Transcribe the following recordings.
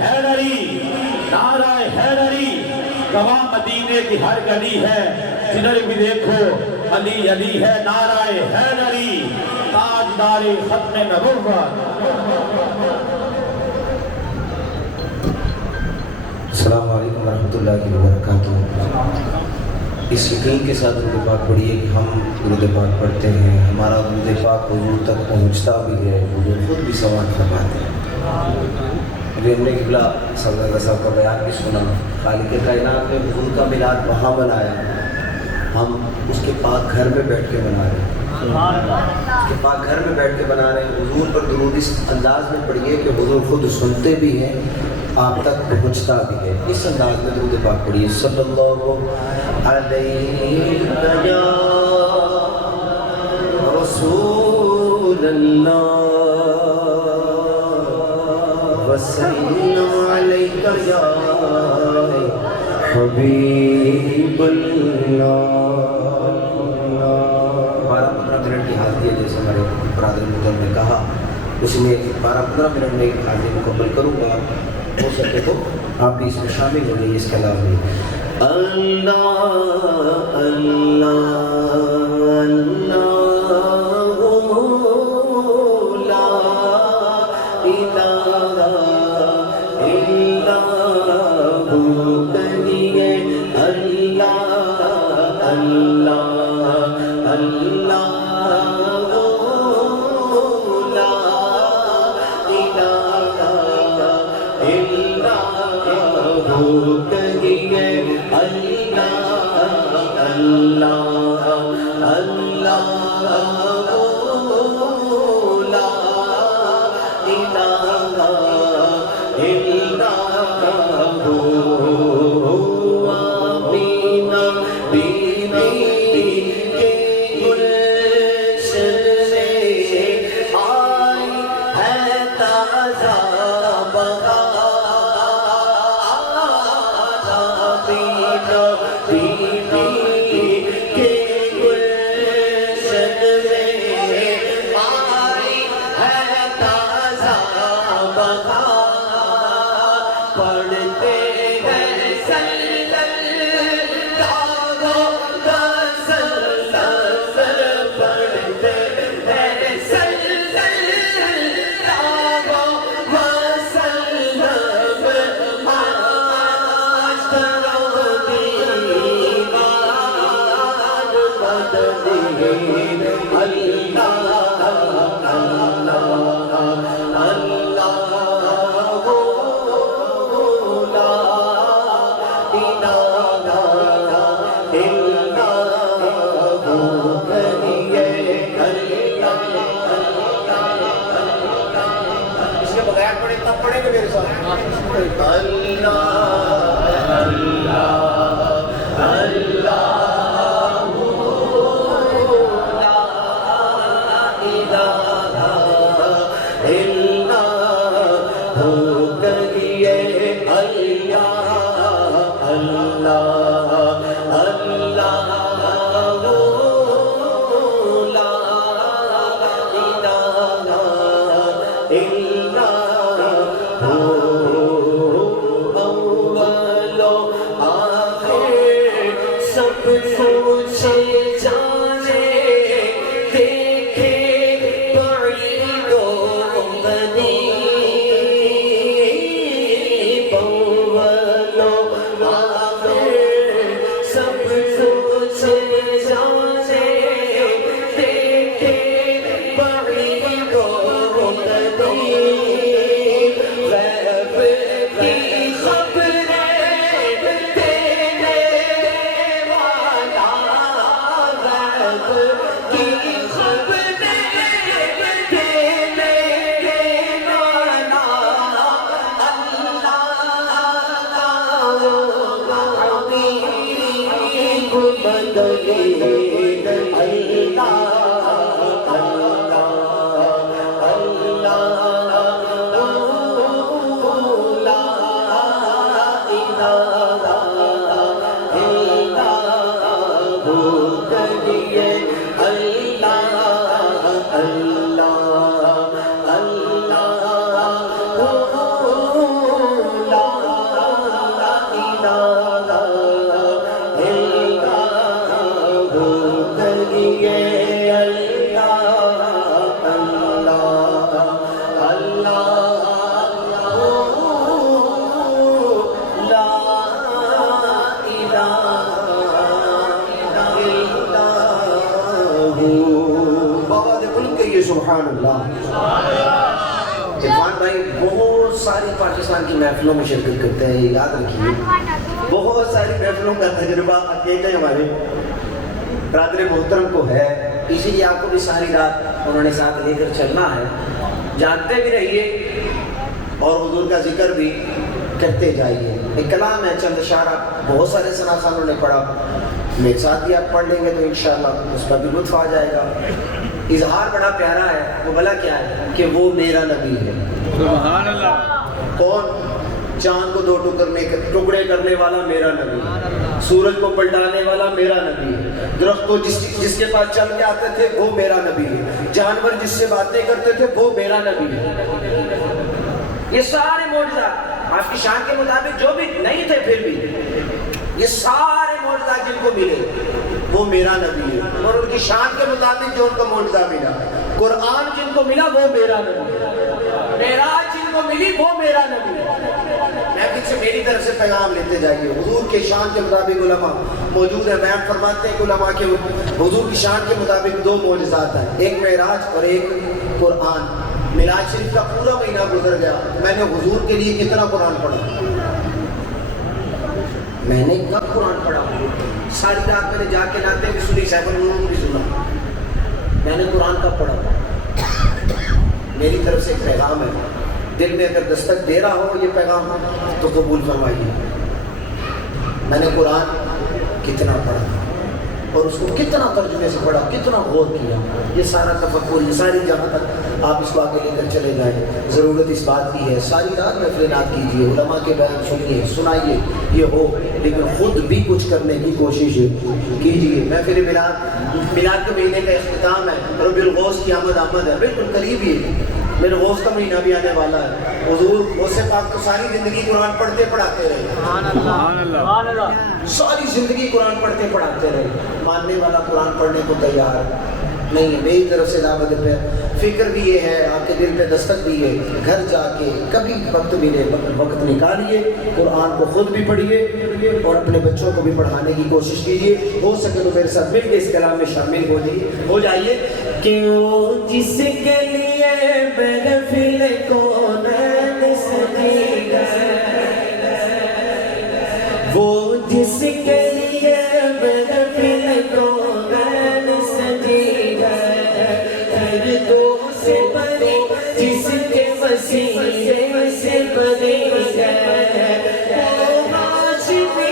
حیدری نعرہ حیدری گواہ مدینے کی ہر گلی ہے جدھر بھی دیکھو علی علی ہے نعرہ حیدری تاجدار ختم نبوت السلام علیکم ورحمۃ اللہ وبرکاتہ اس یقین کے ساتھ درود پاک پڑھیے کہ ہم درود پاک پڑھتے ہیں ہمارا درود پاک حضور تک پہنچتا بھی ہے حضور خود بھی سوال فرماتے ہیں ابھی ہم نے قبلہ صدر صاحب کا بیان بھی سنا خالق کائنات نے حضور کا میلاد وہاں منایا ہم اس کے پاک گھر میں بیٹھ کے منا رہے ہیں اس کے پاک گھر میں بیٹھ کے بنا رہے ہیں حضور پر درود اس انداز میں پڑھیے کہ حضور خود سنتے بھی ہیں آپ تک پہنچتا بھی ہے اس انداز میں درود پاک پڑھیے صلی اللہ علیہ یا رسول اللہ وسلم علیک یا حبیب اللہ 12-15 منٹ کی حاضری ہے جیسے ہمارے برادر محترم نے کہا اس میں 12-15 منٹ میں حاضری مکمل کروں گا ہو سکے تو آپ بھی اس میں شامل ہو جائیے اس کے علاوہ اللہ اللہ عرفان بھائی بہت ساری پاکستان کی محفلوں میں شرکت کرتے ہیں، یہ یاد رکھیے، بہت ساری محفلوں کا تجربہ اکیلے ہمارے برادر محترم کو ہے، اسی لیے آپ کو بھی ساری رات انہوں نے ساتھ لے کر چلنا ہے، جانتے بھی رہیے اور حضور کا ذکر بھی کرتے جائیے۔ ایک کلام ہے چند اشارہ، بہت سارے ثنا خانوں نے پڑھا، میرے ساتھ بھی آپ پڑھ لیں گے تو انشاءاللہ اس کا بھی لطف آ جائے گا۔ اظہار بڑا پیارا ہے، وہ بھلا کیا ہے کہ وہ میرا نبی ہے۔ سبحان اللہ۔ کون؟ چاند کو دو ٹکڑے کرنے والا میرا نبی ہے، سورج کو پلٹانے والا میرا نبی ہے، درخت کو جس کے پاس چل کے آتے تھے وہ میرا نبی ہے، جانور جس سے باتیں کرتے تھے وہ میرا نبی ہے۔ یہ سارے معجزات آپ کی شان کے مطابق جو بھی نہیں تھے، پھر بھی یہ سارے معجزات جن کو ملے وہ میرا نبی ہے، اور ان کی شان کے مطابق جو ان کو معجزہ ملا، قرآن جن کو ملا وہ میرا نبی ہے، معراج جن کو ملی وہ میرا نبی ہے۔ محفل سے میری طرف سے پیغام لیتے جائیے، حضور کے شان کے مطابق علماء موجود ہیں، بیان فرماتے ہیں کہ علماء کے حضور کی شان کے مطابق دو معجزات ہیں، ایک معراج اور ایک قرآن۔ معراج شریف کا پورا مہینہ گزر گیا، میں نے حضور کے لیے کتنا قرآن پڑھا؟ میں نے کب قرآن پڑھا؟ ساری رات میں نے جا کے ناتے بھی سنی، صاحب العلوم بھی سنا، میں نے قرآن کب پڑھا؟ میری طرف سے ایک پیغام ہے، دل میں اگر دستک دے رہا ہو یہ پیغام تو قبول فرمائیے۔ میں نے قرآن کتنا پڑھا اور اس کو کتنا ترجمے سے پڑھا، کتنا غور کیا، یہ سارا تفکر، یہ ساری جہاں تک آپ اس کو آگے لے کر چلے جائیں، ضرورت اس بات کی ہے ساری رات محفل نعت کیجیے، علماء کے بیان سنیے، سنائیے، یہ ہو، لیکن خود بھی کچھ کرنے کی کوشش کیجیے۔ محفل میلاد کے مہینے کا اختتام ہے، ربیع الغوث کی آمد ہے، بالکل قریب ہی ہے، میرے غوث کا مہینہ بھی آنے والا ہے۔ حضور غوث پاک تو ساری زندگی قرآن پڑھتے پڑھاتے رہے، سبحان اللہ۔ ساری زندگی قرآن پڑھتے پڑھاتے رہے، ماننے والا قرآن پڑھنے کو تیار نہیں ہے۔ میری طرف سے دعوت پہ فکر بھی یہ ہے، آپ کے دل پہ دستک بھی ہے، گھر جا کے کبھی وقت ملے وقت نکالیے، قرآن کو خود بھی پڑھیے اور اپنے بچوں کو بھی پڑھانے کی کوشش کیجیے، ہو سکے تو میرے ساتھ مل کے اس کلام میں شامل ہو جائیے کہ وہ جس کے لیے محفل کونین سجی ہے، وہ جس کے لیے محفل کونین سجی ہے، پھر تو سے بڑی جس کے وسیلے سے بنی ہے، وہ ہاشمی،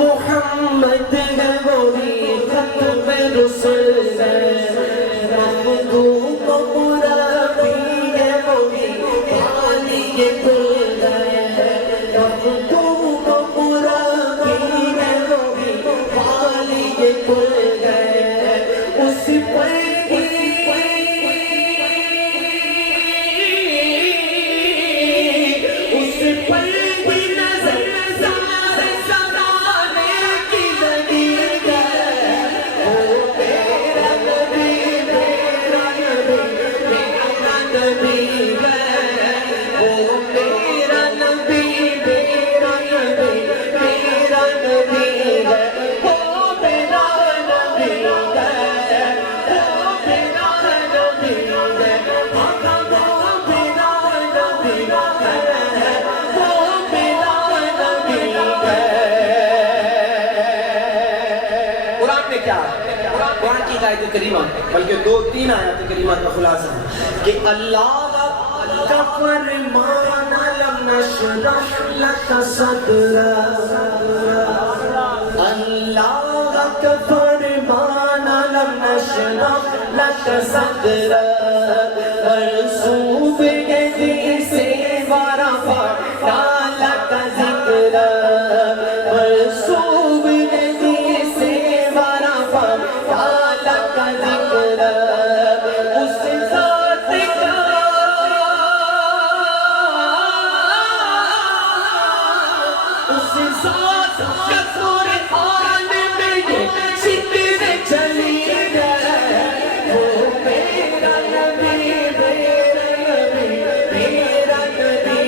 محمد ہے وہی ختم رسل ہے، مخدوم مرابی ہے وہی پانی کے پل ہے، مخدوم مرابی ہے وہی پانی کے پل ہے، اس پر کیا قرآن کی آیت کریمہ بلکہ 2-3 آیات کریمات کا خلاصہ ہے کہ اللہ کا فرمان لم نشرح لك صدرك اللہ کا فرمان لم نشرح لك صدرك مرصوب ندی سے ورفع لك ذکرك مرصوب ندی سے ورفع لك ذکرك اس ذات کا اس ذات کا قرآن میں یہ ذکر چلی گئے وہ میرا نبی میرا نبی میرا نبی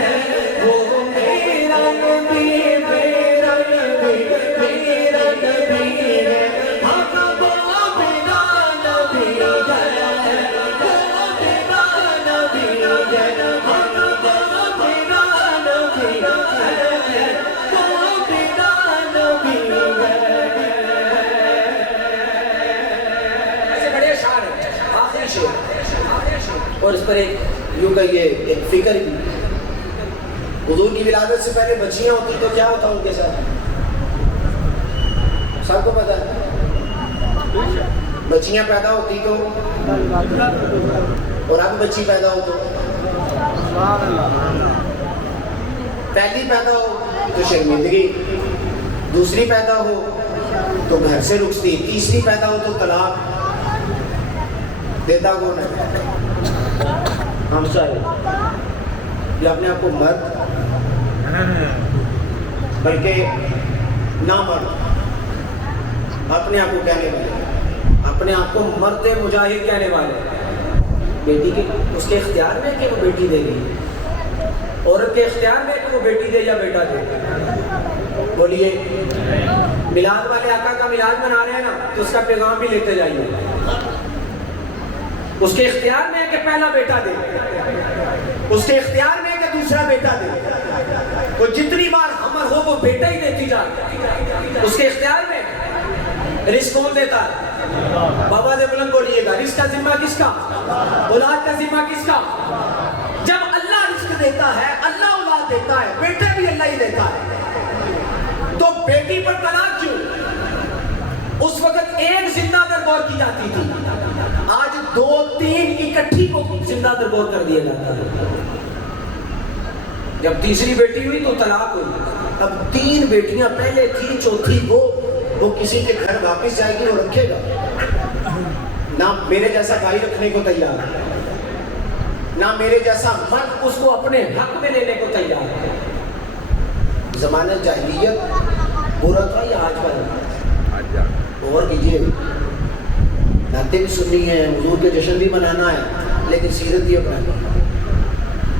ہے وہ میرا نبی میرا نبی میرا نبی ہے ہم وہ میرا نبی ہے وہ میرا نبی ہے ہم وہ میرا نبی ہے اور اس پر ایک یوں کہیے ایک فکر بھی حضور کی ولادت سے پہلے بچیاں ہوتی تو کیا ہوتا ان کے ساتھ سب کو پتا ہے بچیاں پیدا ہوتی تو اور اب بچی پیدا ہو تو پہلی پیدا ہو تو شرمندگی دوسری پیدا ہو تو گھر سے رخصتی تیسری پیدا ہو تو طلاق دیتا کون ہے ہم سارے یہ اپنے آپ کو مرد بلکہ نہ مرد اپنے آپ کو کہنے والے اپنے آپ کو مرد مجاہد کہنے والے بیٹی کی اس کے اختیار میں کہ وہ بیٹی دے گی عورت کے اختیار میں کہ وہ بیٹی دے یا بیٹا دے بولیے میلاد والے آقا کا میلاد منا رہے ہیں نا تو اس کا پیغام بھی لیتے جائیے اس کے اختیار میں ہے کہ پہلا بیٹا دے اس کے اختیار میں ہے کہ دوسرا بیٹا دے وہ جتنی بار حمل ہو وہ بیٹا ہی دیتی جائے اس کے اختیار میں رزق کون دیتا ہے بابا دے بلند بولیے گا رزق کا ذمہ کس کا اولاد کا ذمہ کس کا جب اللہ رزق دیتا ہے اللہ اولاد دیتا ہے بیٹا بھی اللہ ہی دیتا ہے تو بیٹی پر طلاق کیوں اس وقت ایک زندہ در غور کی جاتی تھی آج 2-3 اکٹھی کو زندہ در غور کر دیا جاتا ہے جب تیسری بیٹی ہوئی تو طلاق ہوئی اب 3 بیٹیاں پہلے تھی چوتھی وہ کسی کے گھر واپس جائے گی وہ رکھے گا نہ میرے جیسا بھائی رکھنے کو تیار ہے نہ میرے جیسا مرد اس کو اپنے حق میں لینے کو تیار ہے زمانہ جاہلیت برا تھا یا آج کا غور کیجیے نعتیں بھی سننی ہیں حضور کے جشن بھی منانا ہے لیکن سیرت بھی اپنانی ہے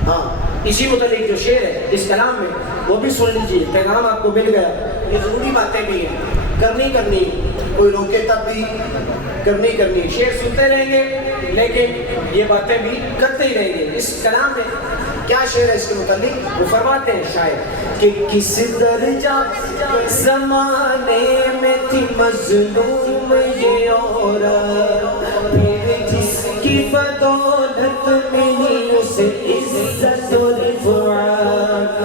ہاں اسی متعلق جو شعر ہے اس کلام میں وہ بھی سن لیجیے پیغام آپ کو مل گیا یہ ضروری باتیں بھی ہیں کرنی کوئی روکے تب بھی کرنی شعر سنتے رہیں گے لیکن یہ باتیں بھی کرتے ہی رہیں گے اس کلام میں کیا شعر ہے اس کے متعلق وہ فرماتے ہیں شاعر کہ کس درجہ زمانے میں تھی مظلوم یہ عورت پھر جس کی بدولت ملی اسے عزت و رفعت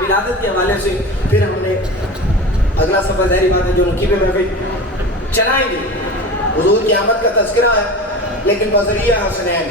ولادت کے حوالے سے پھر ہم نے اگلا سفر ظاہری بات ہے جو مکی پہ محفل چلائیں گے حضور کی آمد کا تذکرہ ہے لیکن بذریعہ حسنین